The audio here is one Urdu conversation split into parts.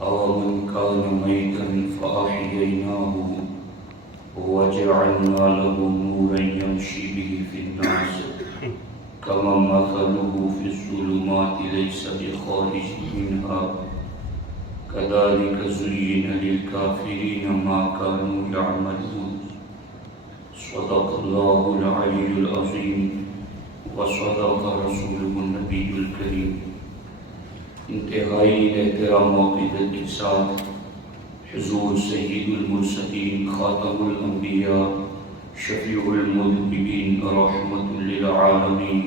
أَوَمَنْ كَانَ مَيْتًا فَأَحْيَيْنَاهُ وَجَعَلْنَا لَهُ نُورًا يَمْشِي بِهِ فِي النَّاسِ كَمَنْ مَثَلُهُ فِي الظُّلُمَاتِ لَيْسَ بِخَارِجٍ مِنْهَا كَذَلِكَ زُيِّنَ لِلْكَافِرِينَ مَا كَانُوا يَعْمَلُونَ صدق الله العلي العظيم وصدق رسوله النبي الكريم۔ انتہائی احترام و عقیدت کے ساتھ حضور سید المرسلین خاتم الانبیاء شفیع المذنبین رحمت للعالمین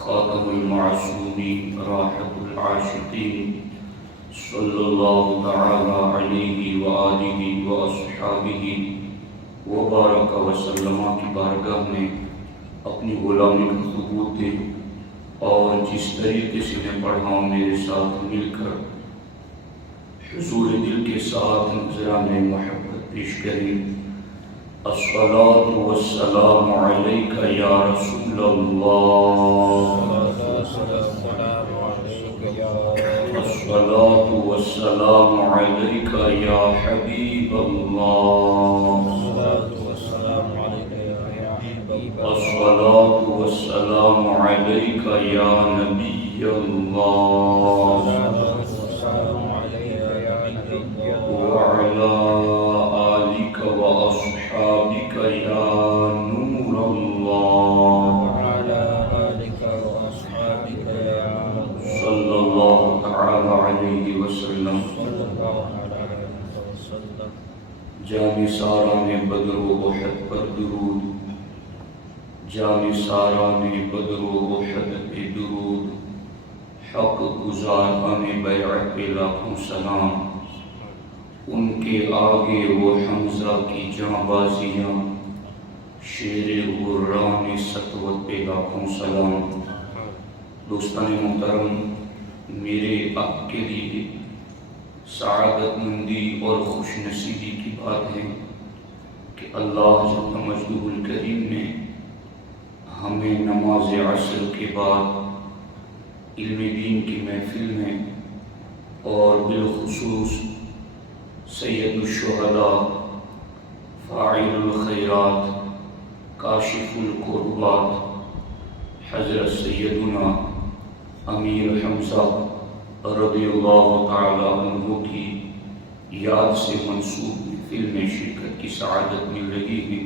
خاتم المعصومین راحت العاشقین صلی اللہ تعالی علیہ وآلہ واصحابہ وبارک وسلم کی بارگاہ میں اپنی غلامی کا ثبوت دے، اور جس طریقے سے میں پڑھا ہوں میرے ساتھ مل کر حضور دل کے ساتھ نذران محبت پیش کریں۔ الصلاۃ والسلام علیک یا رسول اللہ، الصلاۃ والسلام علیک یا حبیب اللہ، الصلاۃ والسلام علیک یا نبی اللہ، وعلی آلک واصحابک یا نور اللہ، صلی اللہ تعالی علیہ وسلم۔ جان ساران بدر و احد پر درود، جان ساران بدر و احد پہ درود، حق گزاران بیعت پہ لاکھوں سلام، ان کے آگے وہ حمزہ کی جاں بازیاں، شیر غران سطوت پہ لاکھوں سلام۔ دوستان محترم، میرے آپ کے لیے سعادت مندی اور خوش نصیبی کی بات ہے کہ اللہ جل مجدہ الکریم نے ہمیں نماز عصر کے بعد علم دین کی محفل میں، اور بالخصوص سید الشہداء فاعل الخیرات کاشف الکربات حضرت سیدنا امیر حمزہ رضی اللہ تعالی عنہ کی یاد سے منسوب محفل میں شرکت کی سعادت مل رہی ہے۔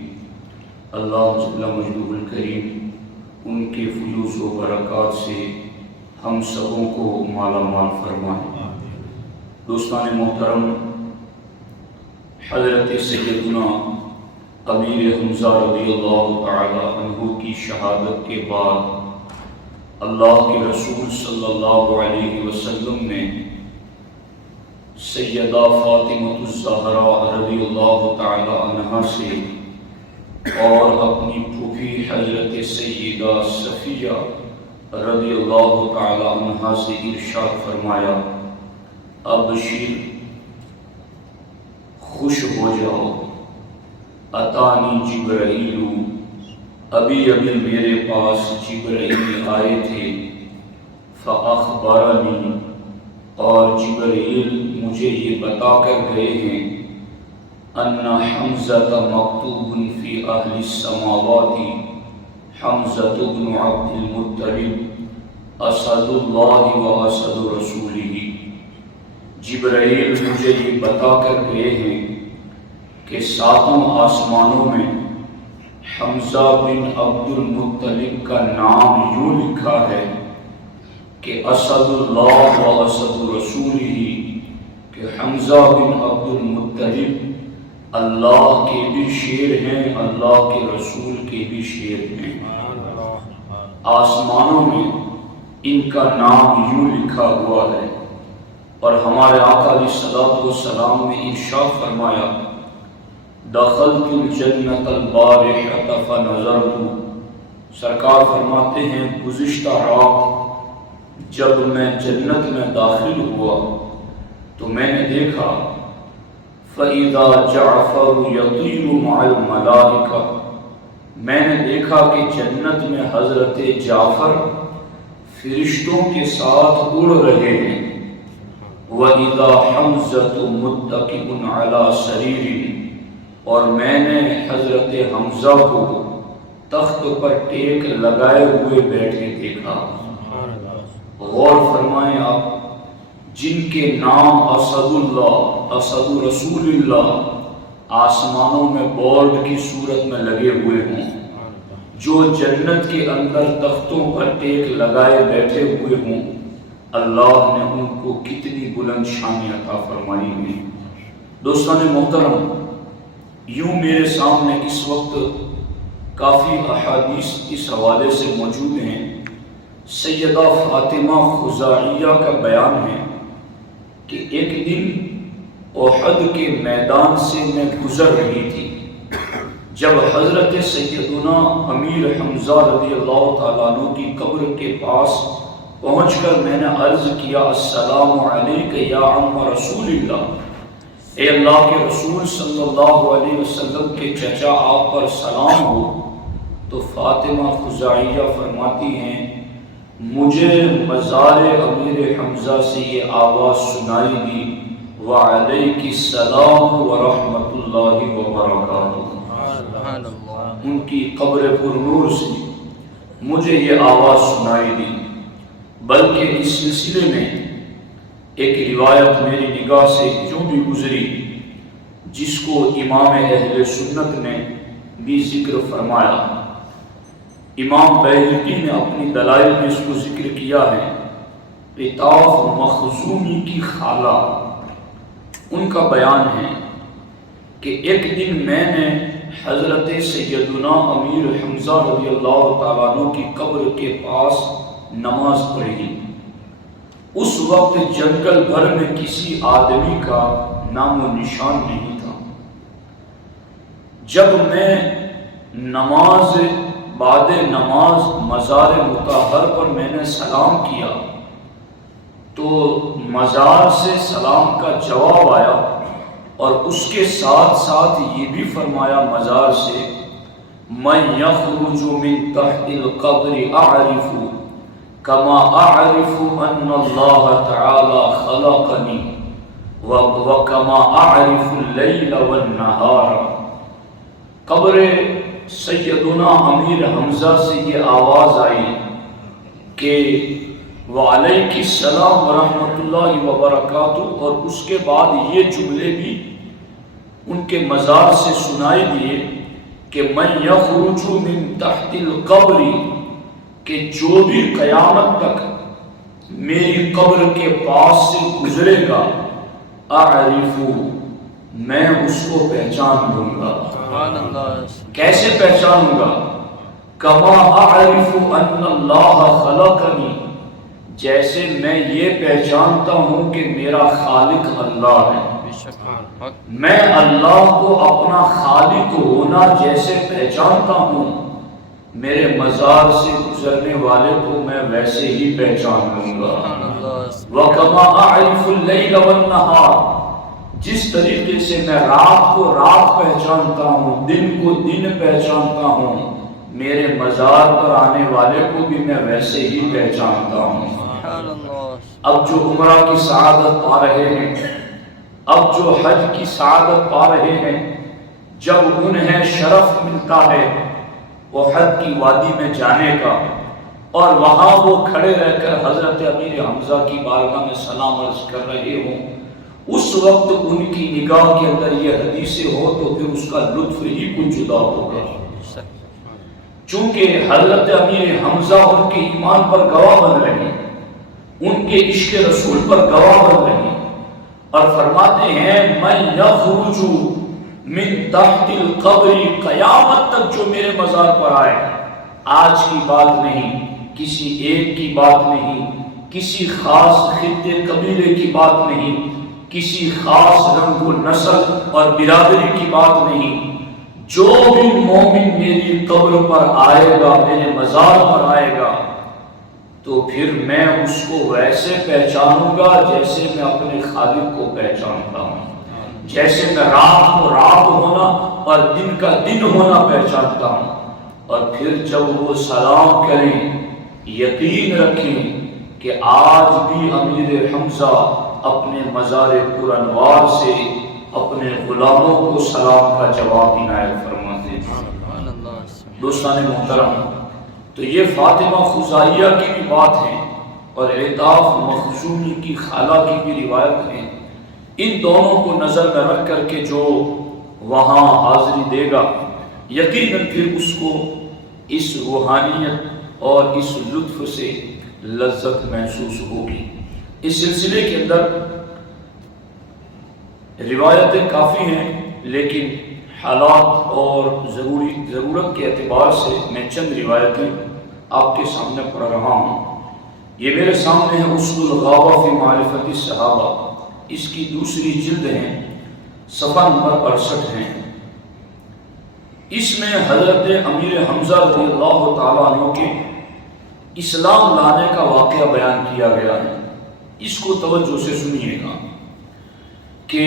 اللہ جل مجدہ الکریم ان کے فیوض و برکات سے ہم سبوں کو مالا مال فرمائے۔ دوستان محترم، حضرت سیدنا امیر حمزہ رضی اللہ تعالی عنہ کی شہادت کے بعد اللہ کے رسول صلی اللہ علیہ وسلم نے سیدہ فاطمہ الزہراء رضی اللہ تعالی عنہا سے اور اپنی پھوپھی حضرت سیدہ صفیہ رضی اللہ تعالی عنہا سے ارشاد فرمایا، ابشر، خوش ہو جاؤ، اتانی جبرائیل، ابھی میرے پاس جبرائیل آئے تھے، فاخبرنی، اور جبرائیل مجھے یہ بتا کر گئے ہیں، ان حمزہ مکتوب فی اہل السماوات حمزہ بن عبد المطلب اسد اللہ و اسد رسولہ۔ جبرائیل مجھے یہ بتا کر گئے ہیں کہ ساتوں آسمانوں میں حمزہ بن عبد المطلب کا نام یوں لکھا ہے کہ اسد اللہ و اسد رسولہ، کہ حمزہ بن عبد المطلب اللہ کے بھی شیر ہیں، اللہ کے رسول کے بھی شیر ہیں۔ آسمانوں میں ان کا نام یوں لکھا ہوا ہے۔ اور ہمارے آقا علیہ الصلوۃ والسلام نے ارشاد فرمایا، دخلت الجنت البارحۃ فنظرت، سرکار فرماتے ہیں گزشتہ رات جب میں جنت میں داخل ہوا تو میں نے دیکھا، فَإِذَا جَعْفَرُ يَطِيرُ مَعَ الْمَلَائِكَةِ، میں نے دیکھا کہ جنت میں حضرت جعفر فرشتوں کے ساتھ اڑ رہے ہیں۔ وَإِذَا حَمْزَةُ مُتَّكِئٌ عَلَى سَرِيرٍ، اور میں نے حضرت حمزہ کو تخت پر ٹیک لگائے ہوئے بیٹھے دیکھا۔ غور فرمائیں آپ، جن کے نام اسد اللہ، اسد رسول اللہ آسمانوں میں بورڈ کی صورت میں لگے ہوئے ہوں، جو جنت کے اندر تختوں پر ٹیک لگائے بیٹھے ہوئے ہوں، اللہ نے ان کو کتنی بلند شان عطا فرمائی ہوئی۔ دوستان محترم، یوں میرے سامنے اس وقت کافی احادیث اس حوالے سے موجود ہیں۔ سیدہ فاطمہ خزاعیہ کا بیان ہے کہ ایک دن احد کے میدان سے میں گزر رہی تھی، جب حضرت سیدنا امیر حمزہ رضی اللہ تعالیٰ عنہ کی قبر کے پاس پہنچ کر میں نے عرض کیا، السلام علیک یا عم رسول اللہ، اے اللہ کے رسول صلی اللہ علیہ وسلم کے چچا آپ پر سلام ہو۔ تو فاطمہ خزاعیہ فرماتی ہیں، مجھے مزار امیر حمزہ سے یہ آواز سنائی دی، وعلیک السلام ورحمۃ اللہ وبرکاتہ۔ ان کی قبر پر نور سے مجھے یہ آواز سنائی دی۔ بلکہ اس سلسلے میں ایک روایت میری نگاہ سے جو بھی گزری، جس کو امام اہل سنت نے بھی ذکر فرمایا، امام بیہقی نے اپنی دلائل میں اس کو ذکر کیا ہے۔ عطاف مخزومی کی خالہ، ان کا بیان ہے کہ ایک دن میں نے حضرت سیدنا امیر حمزہ رضی اللہ تعالیٰ عنہ کی قبر کے پاس نماز پڑھی۔ اس وقت جنگل بھر میں کسی آدمی کا نام و نشان نہیں تھا۔ جب میں بعد نماز مزار مطہر پر میں نے سلام کیا تو مزار سے سلام کا جواب آیا، اور اس کے ساتھ ساتھ یہ بھی فرمایا مزار سے، من یخرج من تحت القبر اعرف کما اعرف ان اللہ تعالی خلقنی وکما اعرف اللیل والنہار۔ قبر سیدنا امیر حمزہ سے یہ آواز آئی کہ وعلیک السلام ورحمۃ اللہ وبرکاتہ، اور اس کے بعد یہ جملے بھی ان کے مزار سے سنائی دیے کہ من یخرج من تحت القبر، کہ جو بھی قیامت تک میری قبر کے پاس سے گزرے گا، اعرف، میں اس کو پہچان لوں گا۔ کیسے پہچانوں گا؟ کما اعرف ان اللہ خلقنی، جیسے میں یہ پہچانتا ہوں کہ میرا خالق اللہ ہے۔ میں اللہ کو اپنا خالق ہونا جیسے پہچانتا ہوں، میرے مزار سے گزرنے والے کو میں ویسے ہی پہچان لوں گا۔ وَكَمَا أَعْرِفُ اللَّيْلَ وَالنَّهَارَ، جس طریقے سے میں رات کو رات پہچانتا ہوں، دن کو دن پہچانتا ہوں، میرے مزار پر آنے والے کو بھی میں ویسے ہی پہچانتا ہوں۔ اب جو عمرہ کی سعادت پا رہے ہیں، اب جو حج کی سعادت پا رہے ہیں، جب انہیں شرف ملتا ہے احد کی وادی میں جانے کا، اور وہاں وہ کھڑے رہ کر حضرت امیر حمزہ کی بارگاہ میں سلام عرض کر رہے ہوں، اس وقت ان کی نگاہ کے اندر یہ حدیثیں ہو تو پھر اس کا لطف ہی کچھ جدا ہوگا۔ چونکہ حضرت امیر حمزہ ان کے ایمان پر گواہ بن رہے ہیں، ان کے عشق رسول پر گواہ بن رہے ہیں، اور فرماتے ہیں من یخرج من تحت القبر، قیامت تک جو میرے مزار پر آئے، آج کی بات نہیں، کسی ایک کی بات نہیں، کسی خاص خطے قبیلے کی بات نہیں، کسی خاص رنگ و نسل اور برادری کی بات نہیں، جو بھی مومن میری قبر پر آئے گا، میرے مزار پر آئے گا، تو پھر میں اس کو ویسے پہچانوں گا جیسے میں اپنے خالق کو پہچانتا ہوں، جیسے میں رات کو رات ہونا اور دن کا دن ہونا پہچانتا ہوں۔ اور پھر جب وہ سلام کریں، یقین رکھیں کہ آج بھی امیر حمزہ اپنے مزار پر انوار سے اپنے غلاموں کو سلام کا جواب عنایت فرماتے ہیں۔ دوستان محترم، تو یہ فاطمہ خزائیہ کی بھی بات ہے اور عطاف مخزومی کی خالہ کی بھی روایت ہے۔ ان دونوں کو نظر میں رکھ کر کے جو وہاں حاضری دے گا، یقیناً پھر اس کو اس روحانیت اور اس لطف سے لذت محسوس ہوگی۔ اس سلسلے کے اندر روایتیں کافی ہیں، لیکن حالات اور ضرورت کے اعتبار سے میں چند روایتیں آپ کے سامنے پڑھ رہا ہوں۔ یہ میرے سامنے ہے اصول الغابہ فی معرفت الصحابہ، اس کی دوسری جلد ہے، صفحہ نمبر 68 ہے۔ اس میں حضرت امیر حمزہ رضی اللہ تعالیٰ عنہ کے اسلام لانے کا واقعہ بیان کیا گیا ہے۔ اس کو توجہ سے سنیے گا کہ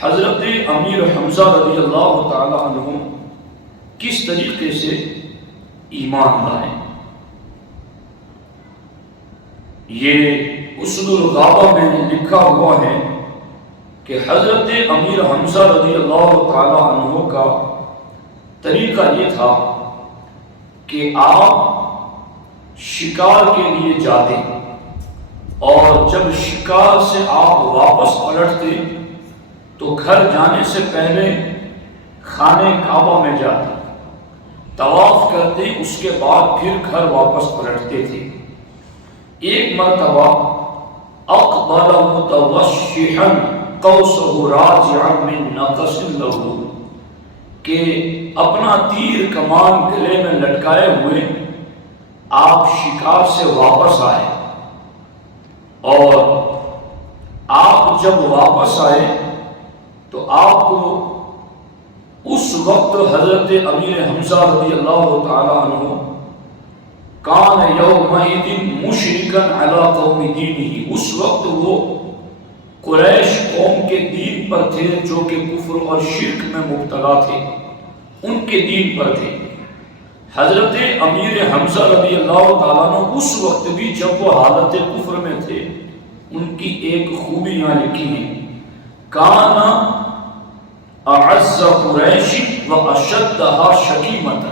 حضرت امیر حمزہ رضی اللہ تعالیٰ عنہ کس طریقے سے ایمان لائے۔ یہ اصول الغابہ میں لکھا ہوا ہے کہ حضرت امیر حمزہ رضی اللہ تعالیٰ عنہ کا طریقہ یہ تھا کہ آپ شکار کے لیے جاتے اور جب شکار سے آپ واپس پلٹتے تو گھر جانے سے پہلے خانے کعبہ میں جاتے، طواف کرتے، اس کے بعد پھر گھر واپس پلٹتے تھے۔ ایک مرتبہ اقبل متوشحا قوسہ راجعا من نقص لہ، کہ اپنا تیر کمان گلے میں لٹکائے ہوئے آپ شکار سے واپس آئے، اور آپ جب واپس آئے تو آپ کو اس وقت حضرت امیر حمزہ رضی اللہ تعالی عنہ کان یومئذ مشرکا علی قوم دینہ، اس وقت وہ قریش قوم کے دین پر تھے جو کہ کفر اور شرک میں مبتلا تھے، ان کے دین پر تھے۔ حضرت امیر حمزہ رضی اللہ تعالیٰ عنہ اس وقت بھی جب وہ حالت کفر میں تھے، ان کی ایک خوبی یہاں لکھی ہے، کان اعز قریش و اشدھا شکیمۃ،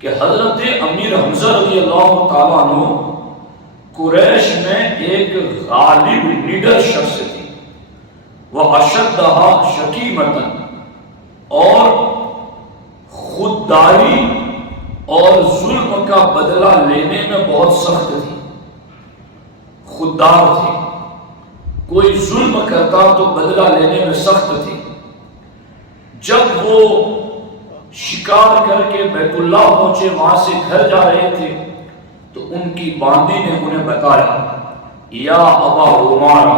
کہ حضرت امیر حمزہ رضی اللہ تعالیٰ عنہ قریش میں ایک غالب لیڈر شخص تھی، وہ اشدھا شکیمۃ، اور خودداری اور ظلم کا بدلہ لینے میں بہت سخت تھی، خوددار تھی، کوئی ظلم کرتا تو بدلہ لینے میں سخت تھی۔ جب وہ شکار کر کے بیت اللہ پہنچے، وہاں سے گھر جا رہے تھے، تو ان کی باندی نے انہیں بتایا، یا ابا عمارہ،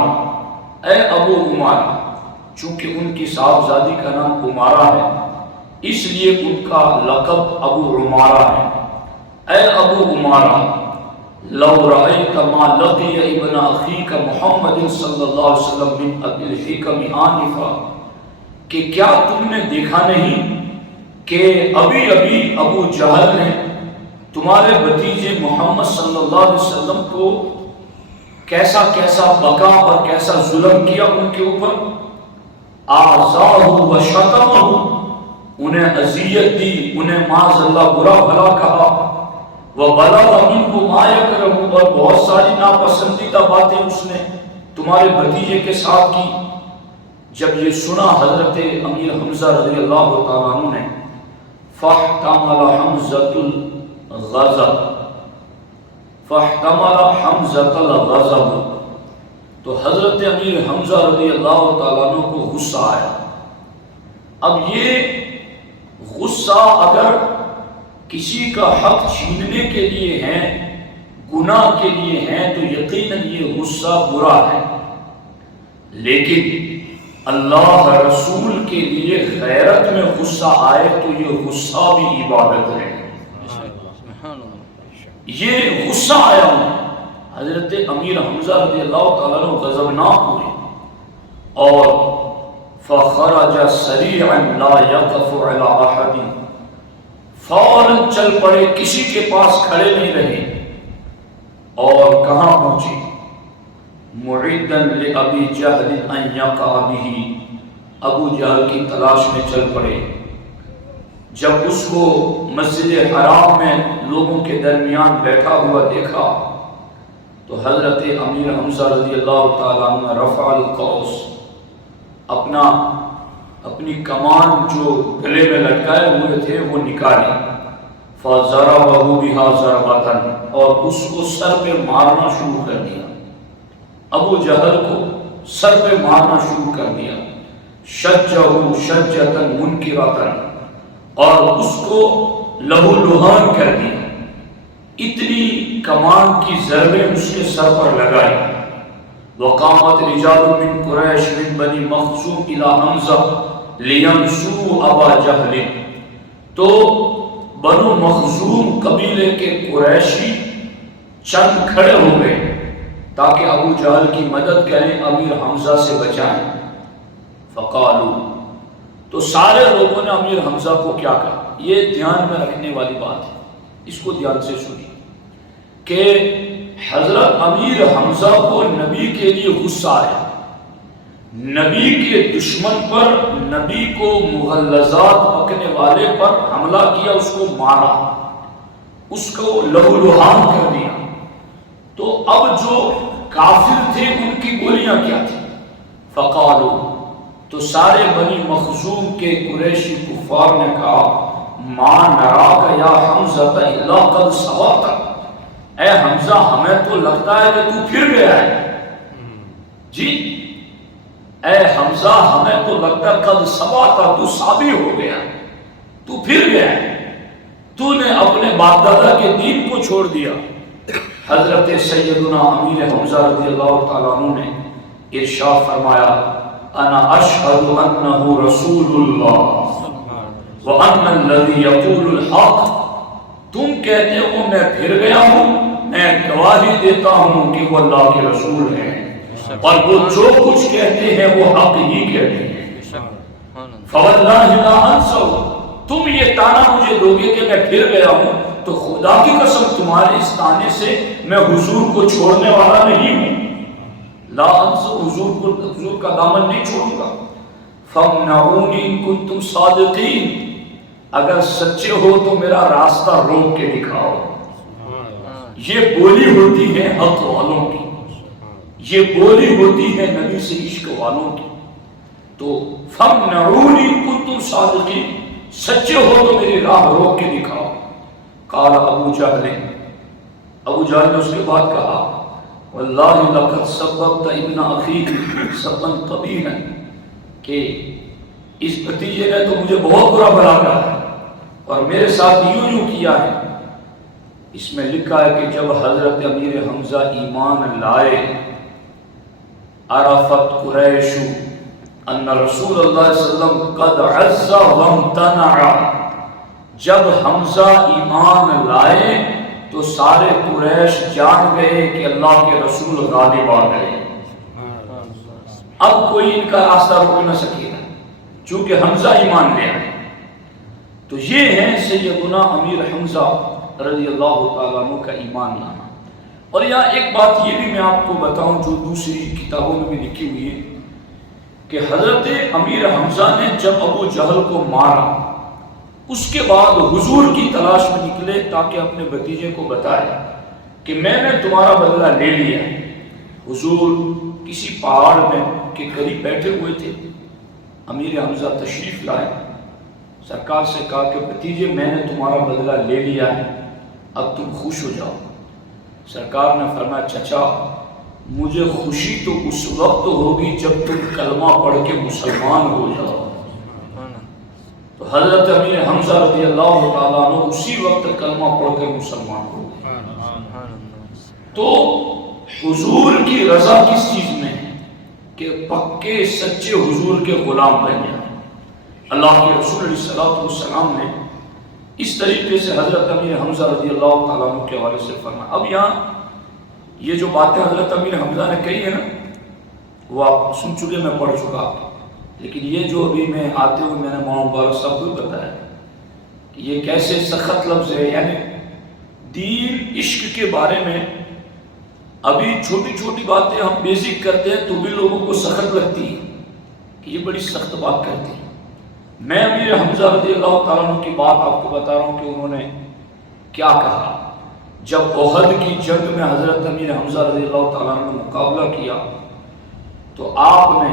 اے ابو عمارہ، چونکہ ان کی صاحبزادی کا نام عمارہ ہے اس لیے ان کا لقب ابو عمارہ ہے۔ اے ابو عمارہ، لو رأیت ما لقی ابن اخیک محمد صلی اللہ علیہ وسلم من الحکم آنفا، کہ کیا تم نے دیکھا نہیں کہ ابھی ابھی ابو جہل نے تمہارے بھتیجے محمد صلی اللہ علیہ وسلم کو کیسا کیسا بقا اور کیسا ظلم کیا ان کے اوپر، آذاہ و شتمہ، انہیں اذیت دی، انہیں معاذ اللہ برا بھلا کہا، وَبَلَغَ مِنْهُ مَا يَكْرَهُ، اور بہت ساری ناپسندیدہ باتیں اس نے تمہارے بھتیجے کے ساتھ کی۔ جب یہ سنا حضرت امیر حمزہ رضی اللہ تعالیٰ عنہ نے، فَاحْتَمَلَ حَمْزَةُ الْغَضَبَ، فَاحْتَمَلَ حَمْزَةَ الْغَضَبَ، تو حضرت امیر حمزہ رضی اللہ تعالیٰ عنہ کو غصہ آیا۔ اب یہ غصہ اگر کسی کا حق چھیننے کے لیے ہے، گناہ کے لیے ہے، تو یقیناً یہ غصہ برا ہے، لیکن اللہ رسول کے لیے غیرت میں غصہ آئے تو یہ غصہ بھی عبادت ہے۔ یہ غصہ آیا حضرت امیر حمزہ رضی اللہ تعالیٰ عنہ غضبناک ہوئے اور فخرج سریعا لا یقف علی احد، فوراً چل پڑے، کسی کے پاس کھڑے نہیں رہے، اور کہاں پہنچی؟ معدن لأبی جہل ان یقع بہ، ابو جہل کی تلاش میں چل پڑے۔ جب اس کو مسجد حرام میں لوگوں کے درمیان بیٹھا ہوا دیکھا تو حضرت امیر حمزہ رضی اللہ تعالیٰ عنہ رفع القوس، اپنی کمان جو گلے میں لٹکائے ہوئے تھے وہ نکالی، فَضَرَبَهُ بِهَا ضَرْبَةً، اور اس کو سر پہ مارنا شروع کر دیا، ابو جہل کو سر پہ مارنا شروع کر دیا، شَجَّهُ شَجَّةً مُنْكِرَةً، اور اس کو لہو لہان کر دیا، اتنی کمان کی ضربیں اس کے سر پر لگائی۔ وقامت رجال من قریش من بنی مخزوم الى حمزہ لینصروا ابا جہل، تو بنو مخزوم قبیلے کے قریشی چند کھڑے ہو گئے تاکہ ابو جہل کی مدد کریں، امیر حمزہ سے بچائیں۔ فقالو، تو سارے لوگوں نے امیر حمزہ کو کیا کہا؟ یہ دھیان میں رکھنے والی بات ہے، اس کو دھیان سے سنیے کہ حضرت امیر حمزہ کو نبی کے لیے غصہ آیا، نبی کے دشمن پر، نبی کو مغلظات بکنے والے پر حملہ کیا، اس کو مارا، اس کو لہو لہان کر دیا۔ تو اب جو کافر تھے ان کی گولیاں کیا تھی؟ فقالو، تو سارے بنی مخزوم کے قریشی کفار نے کہا ما نراک یا حمزہ الا قد سوات، اے حمزہ ہمیں تو لگتا ہے کہ تو پھر گیا ہے، جی اے حمزہ ہمیں تو لگتا ہے قد سوات، تو ثابت ہو گیا، تو پھر گیا ہے، تو نے اپنے باپ دادا کے دین کو چھوڑ دیا۔ حضرت سیدنا امیر حمزہ رضی اللہ تعالیٰ عنہ نے ارشاد فرمایا انا اشہد انہ رسول اللہ وَأَنَّ الَّذِي يَقُولُ الْحَقِّ، تم کہتے ہو میں پھر گیا ہوں، میں گواہی دیتا ہوں کہ وہ اللہ کے رسول ہیں، اور وہ جو کچھ کہتے ہیں وہ حق ہی کہتے ہیں۔ فَوَاللَّهِ لَا أَنْسَوْا، تم یہ تانا مجھے دو گے کہ میں پھر گیا ہوں تو خدا کی قسم تمہارے اس تانے سے میں حضور کو چھوڑنے والا نہیں ہوں، لا انسو، حضور کا دامن نہیں چھوڑوں گا۔ فَمْنَعُونِي إِن كُنتُمْ صَادِقِينَ، اگر سچے ہو تو میرا راستہ روک کے دکھاؤ۔ یہ بولی ہوتی ہے حق والوں کی، یہ بولی ہوتی ہے نبی سے عشق والوں کی۔ تو فَمْنَعُونِي إِن كُنتُمْ صَادِقِينَ، سچے ہو تو میری راہ روک کے دکھاؤ۔ قال ابو جہل، ابو جہل نے اس کے بعد کہا واللہ لقد سببت ابن اخیک سبا قبیحا، کہ اس بھتیجے نے تو مجھے بہت برا بھلا کہا ہے اور میرے ساتھ یوں کیا ہے۔ اس میں لکھا ہے کہ جب حضرت امیر حمزہ ایمان لائے، عرفت قریش ان رسول اللہ صلی اللہ علیہ وسلم قد عز وامتنع، جب حمزہ ایمان لائے تو سارے قریش جان گئے کہ اللہ کے رسول غالب آ گئے، اب کوئی ان کا راستہ روک نہ سکے گا چونکہ حمزہ ایمان لے آئے۔ تو یہ ہے سیدنا امیر حمزہ رضی اللہ تعالیٰ عنہ کا ایمان لانا۔ اور یہاں ایک بات یہ بھی میں آپ کو بتاؤں جو دوسری کتابوں میں بھی لکھی ہوئی ہے کہ حضرت امیر حمزہ نے جب ابو جہل کو مارا اس کے بعد حضور کی تلاش میں نکلے تاکہ اپنے بھتیجے کو بتائے کہ میں نے تمہارا بدلہ لے لیا۔ حضور کسی پہاڑ میں کے قریب بیٹھے ہوئے تھے، امیر حمزہ تشریف لائے، سرکار سے کہا کہ بھتیجے میں نے تمہارا بدلہ لے لیا ہے، اب تم خوش ہو جاؤ۔ سرکار نے فرمایا چچا مجھے خوشی تو اس وقت ہوگی جب تم کلمہ پڑھ کے مسلمان ہو جاؤ۔ تو حضرت امیر حمزہ رضی اللہ تعالیٰ عنہ اسی وقت کلمہ پڑھ کے مسلمان ہو گئے۔ تو حضور کی رضا کس چیز میں ہے کہ پکے سچے حضور کے غلام بن جائیں۔ اللہ کے رسول علیہ السلام نے اس طریقے سے حضرت امیر حمزہ رضی اللہ تعالیٰ عنہ کے حوالے سے فرمایا۔ اب یہاں یہ جو باتیں حضرت امیر حمزہ نے کہی ہے نا وہ آپ سن چکے، میں پڑھ چکا، لیکن یہ جو ابھی میں آتے ہوئے میں نے مولانا مبارک صاحب کو بتایا کہ یہ کیسے سخت لفظ ہے، یعنی دین عشق کے بارے میں ابھی چھوٹی چھوٹی باتیں ہم بیسک کرتے ہیں تو بھی لوگوں کو سخت لگتی ہے کہ یہ بڑی سخت بات کرتے ہیں. میں امیر حمزہ رضی اللہ تعالیٰ عنہ کی بات آپ کو بتا رہا ہوں کہ انہوں نے کیا کہا. جب احد کی جنگ میں حضرت امیر حمزہ رضی اللہ تعالیٰ عنہ نے مقابلہ کیا تو آپ نے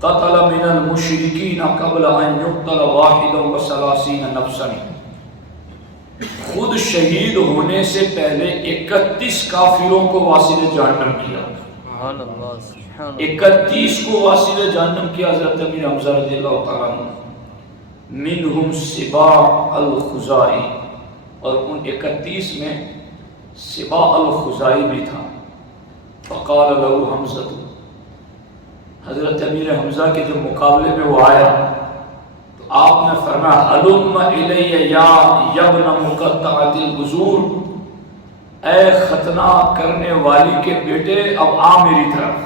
قتل من المشرکین قبل ان یقتل واحد وثلاثین نفسا، خود شہید ہونے سے پہلے 31 کافروں کو واصل جہنم کیا. 31 کو واصل جہنم کیا حضرت امیر حمزہ رضی اللہ تعالیٰ عنہ. منہم سباع الخزائی، اور ان 31 میں سباع الخزائی بھی تھا. فقال له حمزہ، حضرت امیر حمزہ کے جب مقابلے میں وہ آیا تو آپ نے فرمایا ہلم الی یا ابن مقطعۃ البذور، اے ختنہ کرنے والی کے بیٹے اب آ میری طرف.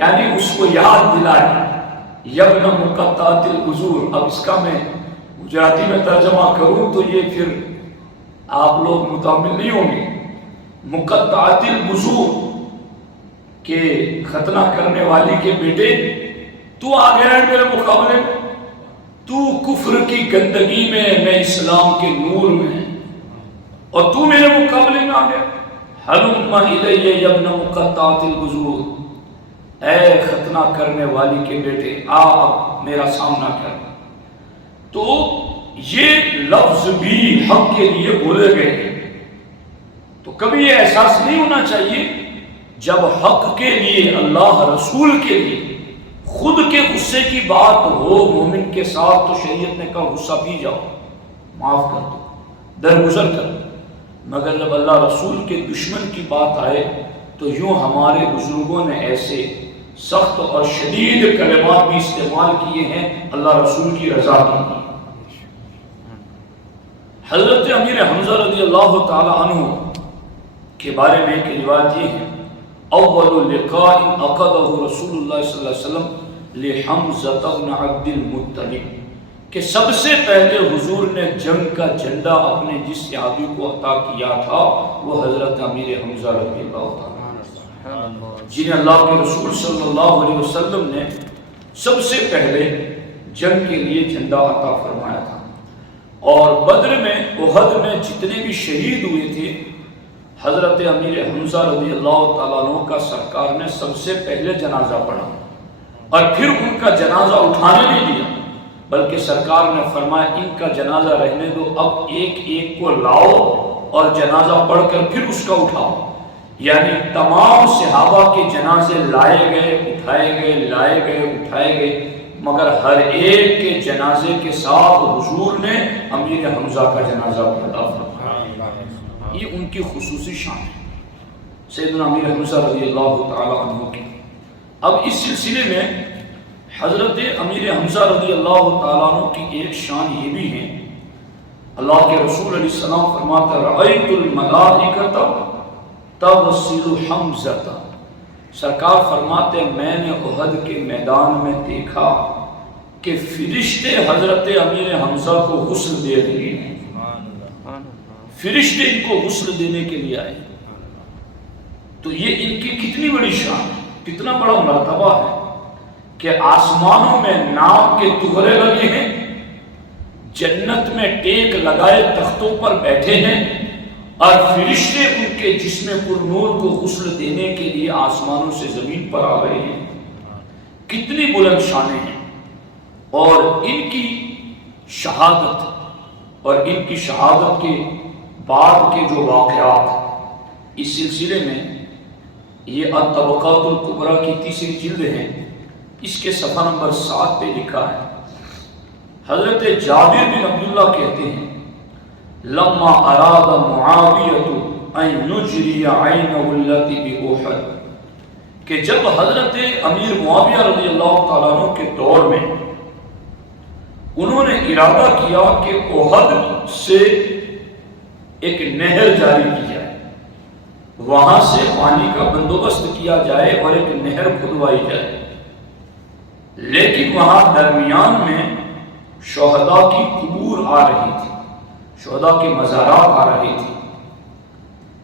یعنی اس کو یاد دلائے یبن مقطعۃ البذور. اب اس کا میں گجراتی میں ترجمہ کروں تو یہ پھر آپ لوگ متعامل نہیں ہوں گے. مقطعۃ البذور کہ ختنہ کرنے والی کے بیٹے تو آ گیا ہے میرے مقابلے میں، تو کفر کی گندگی میں اسلام کے نور میں، اور تو میرے مقابلے میں آ گیا. ہلم الی یا ابن مقطعۃ البذور، اے ختنہ کرنے والی کے بیٹے آ اب میرا سامنا کر. تو یہ لفظ بھی حق کے لیے بولے گئے ہیں. تو کبھی یہ احساس نہیں ہونا چاہیے جب حق کے لیے، اللہ رسول کے لیے خود کے غصے کی بات ہو مومن کے ساتھ تو شریعت نے کہا غصہ پی جاؤ، معاف کر دو، درگزر کر دو. مگر جب اللہ رسول کے دشمن کی بات آئے تو یوں ہمارے بزرگوں نے ایسے سخت اور شدید کلمات بھی استعمال کیے ہیں اللہ رسول کی رضا کے لیے. حضرت امیر حمزہ رضی اللہ تعالی عنہ کے بارے میں ایک روایت یہ ہے، اول لقاء عقدہ رسول اللہ صلی اللہ علیہ وسلم لحمزہ بن عبد المطلب، کہ سب سے پہلے حضور نے جنگ کا جھنڈا اپنے جس صحابی کو عطا کیا تھا وہ حضرت امیر حمزہ رضی اللہ تعالیٰ، جنہیں اللہ کے رسول صلی اللہ علیہ وسلم نے سب سے پہلے جنگ کے لیے جھنڈا عطا فرمایا تھا. اور بدر میں، احد میں جتنے بھی شہید ہوئے تھے حضرت امیر حمزہ رضی اللہ تعالیٰ عنہ کا سرکار نے سب سے پہلے جنازہ پڑھا اور پھر ان کا جنازہ اٹھانے نہیں دیا، بلکہ سرکار نے فرمایا ان کا جنازہ رہنے دو، اب ایک ایک کو لاؤ اور جنازہ پڑھ کر پھر اس کا اٹھاؤ. یعنی تمام صحابہ کے جنازے لائے گئے، اٹھائے گئے، لائے گئے، اٹھائے گئے، مگر ہر ایک کے جنازے کے ساتھ حضور نے امیر حمزہ کا جنازہ پڑھا. یہ ان کی خصوصی شان ہے سیدنا امیر حمزہ رضی اللہ تعالی عنہ کی. اب اس سلسلے میں حضرت امیر حمزہ رضی اللہ تعالیٰ عنہ کی ایک شان یہ بھی ہے، اللہ کے رسول علیہ السلام فرماتا رأیت الملائکۃ تغسل حمزۃ، سرکار فرماتے میں نے احد کے میدان میں دیکھا کہ فرشتے حضرت امیر حمزہ کو غسل دے رہے ہیں. فرشتے ان کو غسل دینے کے لیے آئے. تو یہ ان کی کتنی بڑی شان ہے، کتنا بڑا مرتبہ ہے کہ آسمانوں میں نام کے تغرے لگے ہیں، جنت میں ٹیک لگائے تختوں پر بیٹھے ہیں، اور فرشتے ان کے جسم پر نور کو غسل دینے کے لیے آسمانوں سے زمین پر آ رہے ہیں. کتنی بلند شانیں ہیں. اور ان کی شہادت اور ان کی شہادت کے بعد کے جو واقعات اس سلسلے میں، یہ الطبقات الکبریٰ کی تیسری جلد ہے، اس کے صفحہ نمبر 7 پہ لکھا ہے. حضرت جابر بن عبداللہ کہتے ہیں لما اراد معاویہ ان یجری عینہ التی باحد، کہ جب حضرت امیر معاویہ رضی اللہ تعالیٰ عنہ کے دور میں انہوں نے ارادہ کیا کہ احد سے ایک نہر جاری کی جائے، وہاں سے پانی کا بندوبست کیا جائے اور ایک نہر کھدوائی جائے، لیکن وہاں درمیان میں شہداء کی قبور آ رہی تھی، شہداء کے مزارات آ رہی تھی.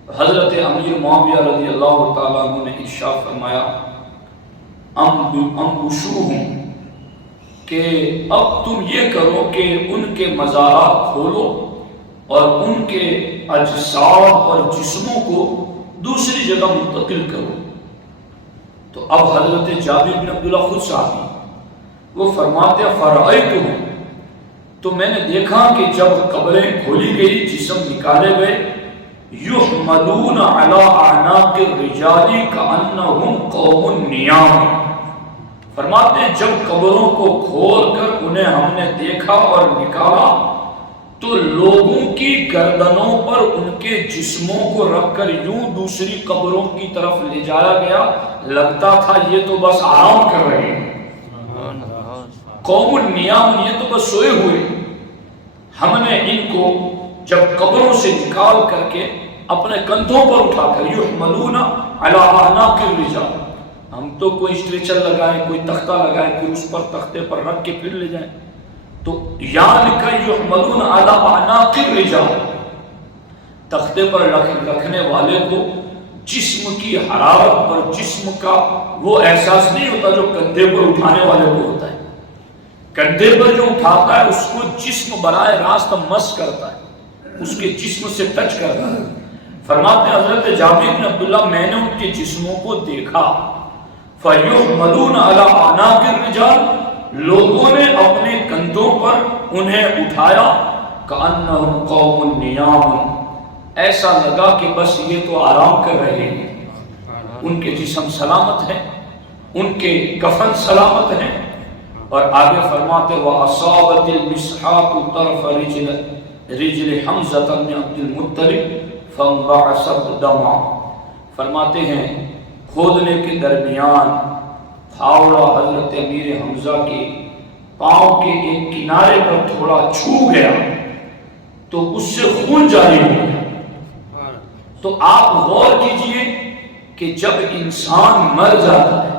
حضرت امیر معاویہ رضی اللہ تعالیٰ عنہ نے ارشاد فرمایا انبشوہم، کہ اب تم یہ کرو کہ ان کے مزارات کھولو اور ان کے اجساد اور جسموں کو دوسری جگہ منتقل کرو۔ تو اب حضرت جابر بن عبداللہ خود صحابی، وہ فرماتے ہیں فرأیتہم، تو میں نے دیکھا کہ جب قبریں کھولی گئی، جسم نکالے گئے، یحملون علی اعناق الرجال کأنہم قوم نیام، فرماتے ہیں جب قبروں کو کھول کر انہیں ہم نے دیکھا اور نکالا تو لوگوں کی گردنوں پر ان کے جسموں کو رکھ کر یوں دوسری قبروں کی طرف لے جایا گیا، لگتا تھا یہ تو بس آرام کر رہے ہیں، قوم النیام، یہ تو بس سوئے ہوئے۔ ہم نے ان کو جب قبروں سے نکال کر کے اپنے کندھوں پر اٹھا کر یحملون علی اعناق الرجال، ہم تو کوئی اسٹریچر لگائیں، کوئی تختہ لگائیں، پھر اس پر تختے پر رکھ کے پھر لے جائیں، تو یہاں لکھا یحملون علی اعناق الرجال، تختے پر رکھنے والے کو جسم کی حرارت پر جسم کا وہ احساس نہیں ہوتا جو کندھے پر اٹھانے والے کو ہوتا ہے۔ کندھے پر جو اٹھاتا ہے اس کو جسم براہ راست مس کرتا ہے، اس کے جسم سے ٹچ کرتا ہے۔ فرماتے ہیں حضرت جابر بن عبداللہ میں نے ان کے جسموں کو دیکھا، فَيُحْمَلُونَ عَلَىٰ أَعْنَاقِ الرِّجَالِ، لوگوں نے اپنے کندھوں پر انہیں اٹھایا، كَأَنَّهُمْ قَوْمٌ نِيَامٌ، ایسا لگا کہ بس یہ تو آرام کر رہے ہیں، ان کے جسم سلامت ہیں، ان کے کفن سلامت ہیں۔ اور آگے فرماتے وَأَصَابَتِ الْمِسْحَاقُ طَرْفَ رِجْلِ حَمْزَةَ بْنِ عَبْدِ الْمُطَّلِبِ فَانْبَعَثَتْ دَمًا، فرماتے ہیں کھودنے کے درمیان پھاوڑا حضرت امیر حمزہ کے پاؤں کے ایک کنارے پر تھوڑا چھو گیا تو اس سے خون جاری ہو گیا۔ تو آپ غور کیجئے کہ جب انسان مر جاتا ہے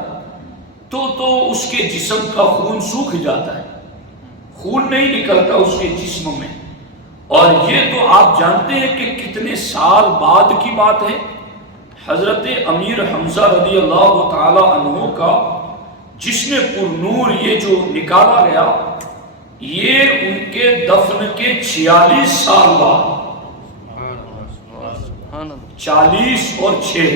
تو اس کے جسم کا خون سوکھ جاتا ہے، خون نہیں نکلتا اس کے جسم میں، اور یہ تو آپ جانتے ہیں کہ کتنے سال بعد کی بات ہے۔ حضرت امیر حمزہ رضی اللہ تعالی عنہ کا جسم پر نور یہ جو نکالا گیا، یہ ان کے دفن کے 46 سال بعد، 40 اور 6،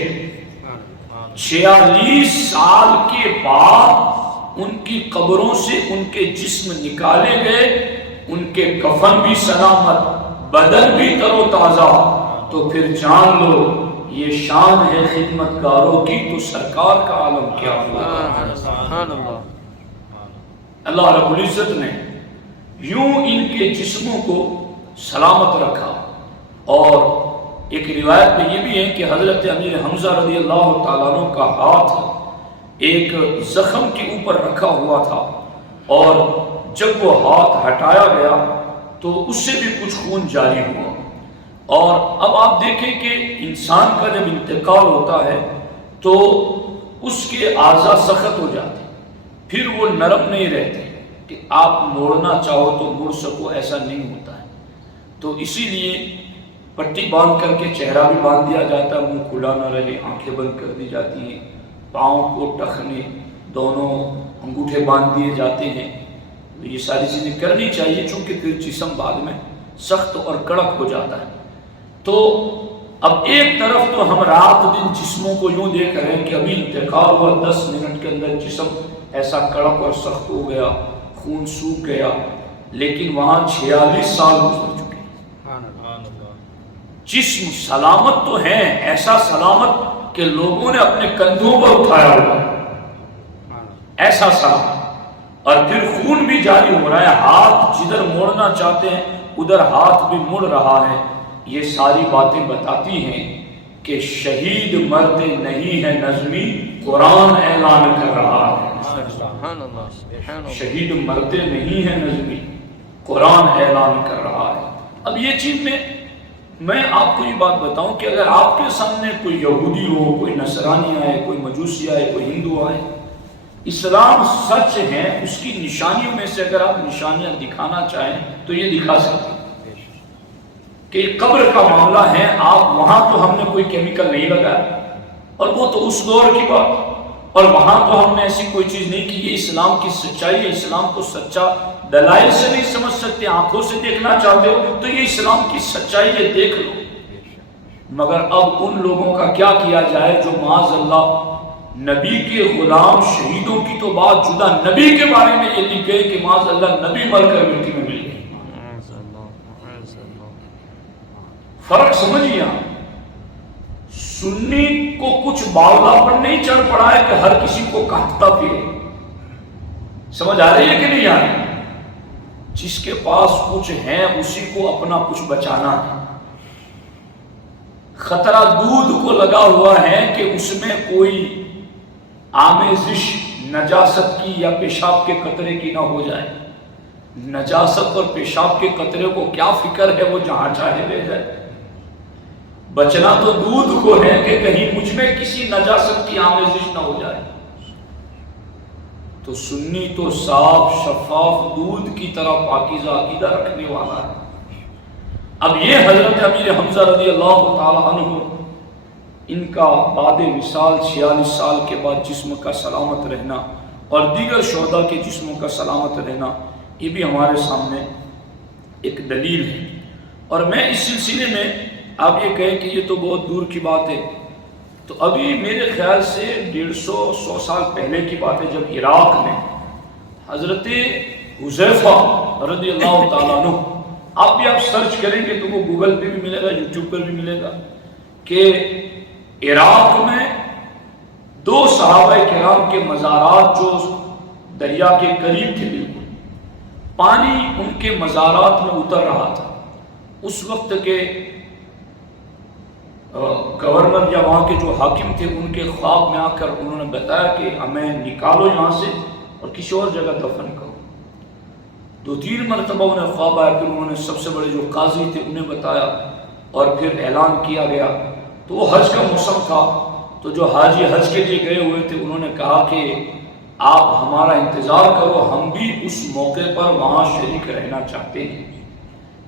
46 سال کے بعد ان کی قبروں سے ان کے جسم نکالے گئے، ان کے کفن بھی سلامت، بدن بھی تر و تازہ۔ تو پھر جان لو یہ شان ہے خدمت گاروں کی، تو سرکار کا عالم کیا ہوا۔ اللہ رب العزت نے یوں ان کے جسموں کو سلامت رکھا۔ اور ایک روایت میں یہ بھی ہے کہ حضرت امیر حمزہ رضی اللہ تعالیٰ عنہ کا ہاتھ ایک زخم کے اوپر رکھا ہوا تھا، اور جب وہ ہاتھ ہٹایا گیا تو اس سے بھی کچھ خون جاری ہوا۔ اور اب آپ دیکھیں کہ انسان کا جب انتقال ہوتا ہے تو اس کے اعضاء سخت ہو جاتے ہیں، پھر وہ نرم نہیں رہتے کہ آپ موڑنا چاہو تو موڑ سکو، ایسا نہیں ہوتا ہے۔ تو اسی لیے پٹی باندھ کر کے چہرہ بھی باندھ دیا جاتا ہے، منہ کھلا نہ رہے، آنکھیں بند کر دی جاتی ہیں، پاؤں کو ٹخنے دونوں انگوٹھے باندھ دیے جاتے ہیں۔ یہ ساری چیزیں کرنی چاہیے چونکہ پھر جسم بعد میں سخت اور کڑک ہو جاتا ہے۔ تو اب ایک طرف تو ہم رات دن جسموں کو یوں دیکھ رہے ہیں کہ ابھی انتقال ہوا، 10 منٹ کے اندر جسم ایسا کڑک اور سخت ہو گیا، خون سوکھ گیا، لیکن وہاں 46 سال گزر چکے، جسم سلامت تو ہیں، ایسا سلامت کہ لوگوں نے اپنے کندھوں پر اٹھایا ہوا، ایسا سلامت، اور پھر خون بھی جاری ہو رہا ہے، ہاتھ جدھر موڑنا چاہتے ہیں ادھر ہاتھ بھی مڑ رہا ہے۔ یہ ساری باتیں بتاتی ہیں کہ شہید مرتے نہیں ہے نظمی، قرآن اعلان کر رہا ہے۔ شہید مرتے نہیں ہے نظمی، قرآن اعلان کر رہا ہے۔ اب یہ چیز میں آپ کو یہ بات بتاؤں کہ اگر آپ کے سامنے کوئی یہودی ہو، کوئی نصرانی آئے، کوئی مجوسی آئے، کوئی ہندو آئے، اسلام سچ ہے، اس کی نشانیوں میں سے اگر آپ نشانیاں دکھانا چاہیں تو یہ دکھا سکتے ہیں۔ کہ قبر کا معاملہ ہے، آپ وہاں تو ہم نے کوئی کیمیکل نہیں لگایا، اور وہ تو اس دور کی بات، اور وہاں تو ہم نے ایسی کوئی چیز نہیں کی۔ یہ اسلام کی سچائی ہے، اسلام کو سچا دلائل سے نہیں سمجھ سکتے، آنکھوں سے دیکھنا چاہتے ہو تو یہ اسلام کی سچائی ہے، دیکھ لو۔ مگر اب ان لوگوں کا کیا کیا جائے جو معاذ اللہ نبی کے غلام شہیدوں کی تو بات جدا، نبی کے بارے میں یہ لکھے کہ معاذ اللہ نبی مر کر مٹی میں مل گئے۔ فرق سمجھیے، سنی کو کچھ باولا پر نہیں چڑھ پڑا ہے کہ ہر کسی کو کاٹتا پھرے، سمجھ آ رہی ہے کہ نہیں آ رہی؟ جس کے پاس کچھ ہے اسی کو اپنا کچھ بچانا ہے۔ خطرہ دودھ کو لگا ہوا ہے کہ اس میں کوئی آمیزش نجاست کی یا پیشاب کے قطرے کی نہ ہو جائے۔ نجاست اور پیشاب کے قطرے کو کیا فکر ہے، وہ جہاں چاہے لے جائے۔ بچنا تو دودھ کو ہے کہ کہیں مجھ میں کسی نجاست کی آمیزش نہ ہو جائے۔ تو سنی تو صاف شفاف دودھ کی طرح پاکیزہ عقیدہ رکھنے والا ہے۔ اب یہ حضرت امیر حمزہ رضی اللہ تعالی عنہ، ان کا بعد وصال 46 سال کے بعد جسم کا سلامت رہنا اور دیگر شہداء کے جسموں کا سلامت رہنا، یہ بھی ہمارے سامنے ایک دلیل ہے۔ اور میں اس سلسلے میں آپ یہ کہیں کہ یہ تو بہت دور کی بات ہے، تو ابھی میرے خیال سے 150 سال پہلے کی بات ہے، جب عراق میں حضرت حذیفہ رضی اللہ تعالیٰ عنہ، آپ بھی آپ سرچ کریں گے تو وہ گوگل پہ بھی ملے گا، یوٹیوب پر بھی ملے گا، کہ عراق میں 2 صحابہ کرام کے مزارات جو دریا کے قریب تھے، بالکل پانی ان کے مزارات میں اتر رہا تھا۔ اس وقت کے گورنر یا وہاں کے جو حاکم تھے، ان کے خواب میں آ کر انہوں نے بتایا کہ ہمیں نکالو یہاں سے اور کسی اور جگہ دفن کرو۔ 2-3 مرتبہ انہیں خواب آیا، پھر انہوں نے سب سے بڑے جو قاضی تھے انہیں بتایا، اور پھر اعلان کیا گیا۔ تو وہ حج کا موسم تھا، تو جو حاجی حج کے لیے گئے ہوئے تھے انہوں نے کہا کہ آپ ہمارا انتظار کرو، ہم بھی اس موقع پر وہاں شریک رہنا چاہتے ہیں۔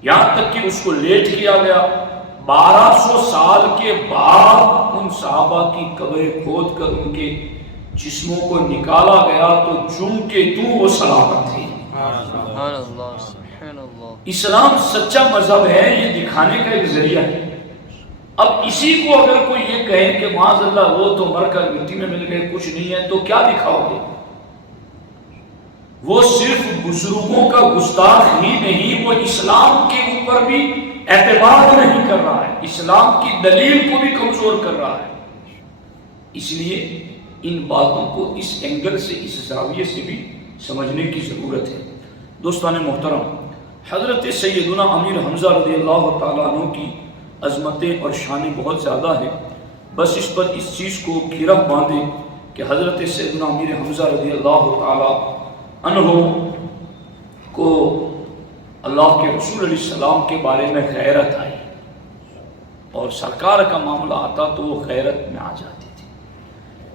یہاں تک کہ اس کو لیٹ کیا گیا۔ 1200 سال کے بعد ان صحابہ کی قبریں کھود کر ان کے جسموں کو نکالا گیا، تو چونکہ وہ سلامت تھے۔ اسلام سچا مذہب ہے، یہ دکھانے کا ایک ذریعہ ہے۔ اب اسی کو اگر کوئی یہ کہے کہ معاذ اللہ وہ تو مر کر مٹی میں مل گئے، کچھ نہیں ہے، تو کیا دکھاؤ گے؟ وہ صرف بزرگوں کا گستاخ ہی نہیں، وہ اسلام کے اوپر بھی اعتماد نہیں کر رہا ہے، اسلام کی دلیل کو بھی کمزور کر رہا ہے۔ اس لیے ان باتوں کو اس اینگل سے، اس زاویے سے بھی سمجھنے کی ضرورت ہے۔ دوستان محترم، حضرت سیدنا امیر حمزہ رضی اللہ تعالیٰ عنہ کی عظمتیں اور شانیں بہت زیادہ ہیں، بس اس پر اس چیز کو گرہ باندھیں کہ حضرت سیدنا امیر حمزہ رضی اللہ تعالیٰ عنہ کو اللہ کے رسول علیہ السلام کے بارے میں غیرت آئی، اور سرکار کا معاملہ آتا تو وہ غیرت میں آ جاتی تھی۔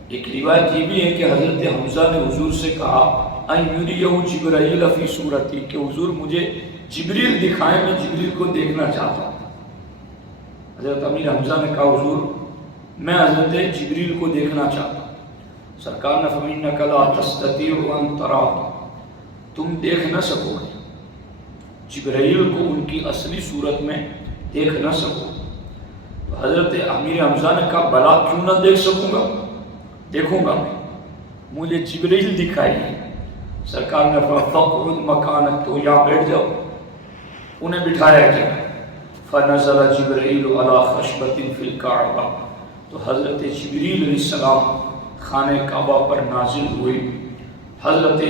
ایک روایت یہ بھی ہے کہ حضرت حمزہ نے حضور سے کہا ان یریہ جبرائیل فی صورتی، کہ حضور مجھے جبریل دکھائیں، میں جبریل کو دیکھنا چاہتا ہوں۔ حضرت امیر حمزہ نے کہا حضور میں حضرت جبریل کو دیکھنا چاہتا ہوں۔ سرکار نے فرمایا انک لا تستطیع ان تراہ، تم دیکھ نہ سکو گے جبرائیل کو ان کی اصلی صورت میں دیکھ نہ سکو۔ تو حضرت امیر حمزہ نے کہا بلا کیوں نہ دیکھ سکوں گا، دیکھوں گا میں، مجھے جبرائیل دکھائیے۔ سرکار نے فرمایا فقعد مکانک، تو یہاں بیٹھ جاؤ۔ انہیں بٹھایا گیا۔ فنزل جبرائیل علی خشبۃ فی الکعبہ، تو حضرت جبریل علیہ السلام خانہ کعبہ پر نازل ہوئے۔ حضرت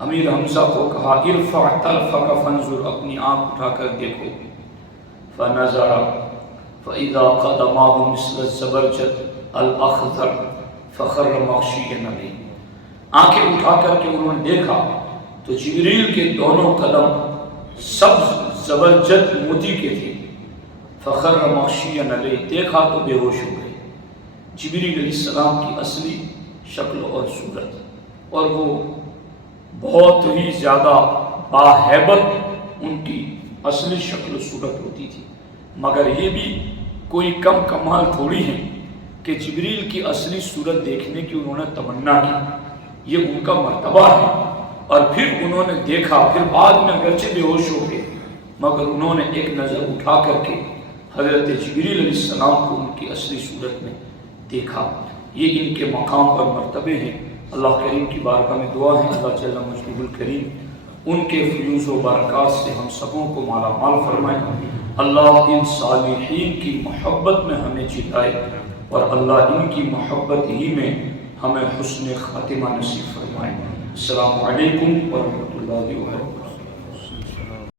امیر حمزہ کو کہا ارفع طرفک فانظر، اپنی آنکھ اٹھا کر دیکھو۔ فنظر فاذا قدماه مثل الزبرجد الاخضر فخر مغشیا علیہ، آنکھیں اٹھا کر کے انہوں نے دیکھا تو جبریل کے دونوں قدم سبز زبرجد موتی کے تھے۔ فخر مغشیا علیہ، دیکھا تو بے ہوش ہو گئے۔ جبریل علیہ السلام کی اصلی شکل اور صورت، اور وہ بہت ہی زیادہ باہیبت ان کی اصلی شکل و صورت ہوتی تھی۔ مگر یہ بھی کوئی کم کمال تھوڑی ہے کہ جبریل کی اصلی صورت دیکھنے کی انہوں نے تمنا کی، یہ ان کا مرتبہ ہے، اور پھر انہوں نے دیکھا، پھر بعد میں اگرچہ بے ہوش ہو گئے مگر انہوں نے ایک نظر اٹھا کر کے حضرت جبریل علیہ السلام کو ان کی اصلی صورت میں دیکھا۔ یہ ان کے مقام پر مرتبے ہیں۔ اللہ کریم کی بارگاہ میں دعا ہے اللہ جل مجدہ الکریم ان کے فیوز و برکات سے ہم سبوں کو مالا مال فرمائے، اللہ ان صالحین کی محبت میں ہمیں جتائے، اور اللہ ان کی محبت ہی میں ہمیں حسن خاتمہ نصیب فرمائے۔ السلام علیکم ورحمۃ اللہ وبرکاتہ۔